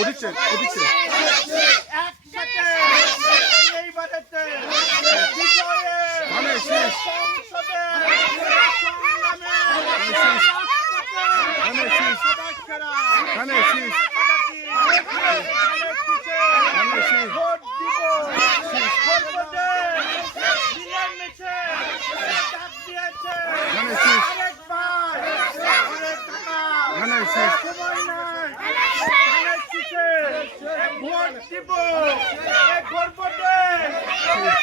ওদিকছে ওদিকছে একসাথে এইবারেতে বিজয়ে শেষ সংসদে শেষ শেষ শেষ ভোট দিব ভোটে মিলেমিশে ডাক দিয়েছে আরেক ভাই আরেক কাকা শেষ সময় নাই ভোট দিব ভোটে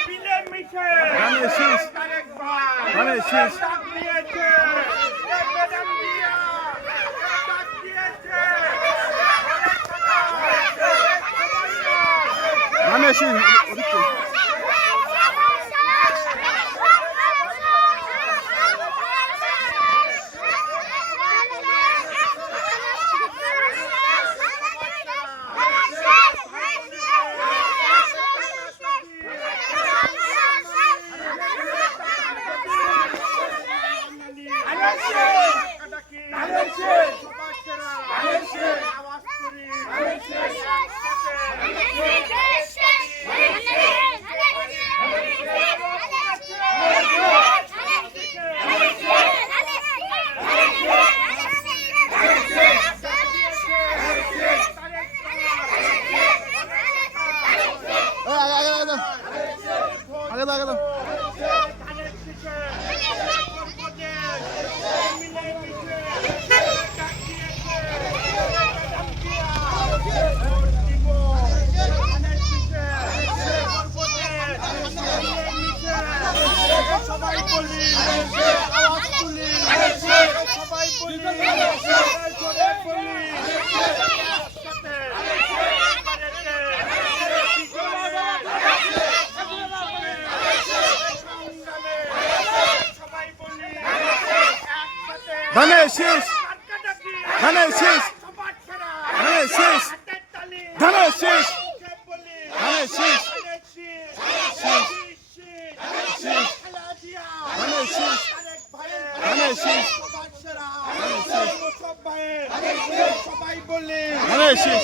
মিলেমিশে শেষ আরেক ভাই শেষ ডাক দিয়েছে ম্যাডাম দিয়া ডাক দিয়েছে শেষ ওদিকছে আগে দাও সবাই বলি আওয়াজ তুলি সবাই বলি জোরে বলি সবাই বলি ধানের শেষ ধানের শেষ ধানের শেষ ধানের শেষ ধানের শেষ ধানের শেষ ধানের শেষ সবাই বলি ধানের শেষ